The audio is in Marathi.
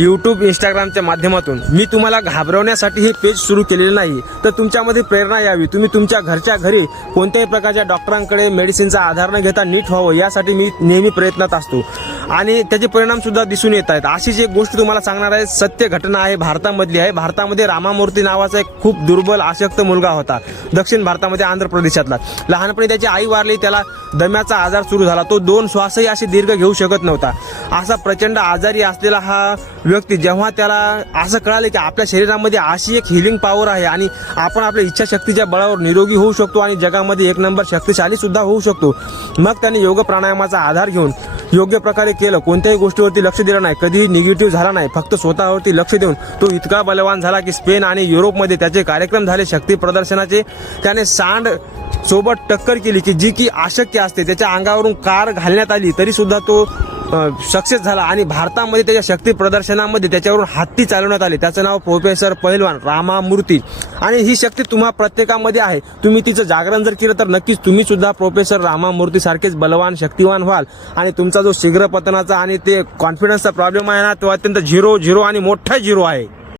यूट्यूब इंस्टाग्रामच्या माध्यमातून मी तुम्हाला घाबरवण्यासाठी हे पेज सुरू केलेले नाही, तर तुमच्यामध्ये प्रेरणा यावी, तुम्ही तुमच्या घरच्या घरी कोणत्याही प्रकारच्या डॉक्टरांकडे मेडिसिनचा आधार न घेता नीट व्हावं यासाठी मी नेहमी प्रयत्नात असतो आणि त्याचे परिणाम सुद्धा दिसून येत आहेत। अशीच एक गोष्ट तुम्हाला सांगणार आहे, सत्य घटना आहे, भारतामधली आहे। भारतामध्ये रामामूर्ती नावाचा एक खूप दुर्बल अशक्त मुलगा होता, दक्षिण भारतामध्ये आंध्र प्रदेशातला। लहानपणी त्याची आई वारली, त्याला दम्याचा आजार सुरू झाला, तो 2 श्वासही असे दीर्घ घेऊ शकत नव्हता। असा प्रचंड आजारी असलेला हा व्यक्ती जेव्हा त्याला असं कळाले की आपल्या शरीरामध्ये अशी एक हिलिंग पॉवर आहे आणि आपण आपल्या इच्छाशक्तीच्या बळावर निरोगी होऊ शकतो आणि जगामध्ये एक नंबर शक्तिशाली सुद्धा होऊ शकतो, मग त्याने योग प्राणायामाचा आधार घेऊन योग्य प्रकारे केलं, कोणत्याही गोष्टीवरती लक्ष दिलं नाही, कधीही निगेटिव्ह झाला नाही, फक्त स्वतःवरती लक्ष देऊन तो इतका बलवान झाला की स्पेन आणि युरोपमध्ये त्याचे कार्यक्रम झाले शक्ती प्रदर्शनाचे। त्याने सांड सोबत टक्कर केली की जी की अशक्य असते, त्याच्या अंगावरून कार घालण्यात आली तरी सुद्धा तो सक्सेस झाला आणि भारतामध्ये त्याच्या शक्ती प्रदर्शनामध्ये त्याच्यावरून हत्ती चालवण्यात आले। त्याचं नाव प्रोफेसर पहिलवान रामामूर्ती आणि ही शक्ती तुम्हा प्रत्येकामध्ये आहे। तुम्ही तिचं जागरण जर केलं तर नक्कीच तुम्ही सुद्धा प्रोफेसर रामामूर्ती सारखेच बलवान शक्तिवान व्हाल आणि तुमचा जो शीघ्र पतनाचा आणि ते कॉन्फिडन्सचा प्रॉब्लेम आहे ना, तो अत्यंत 0 आणि मोठा 0 आहे।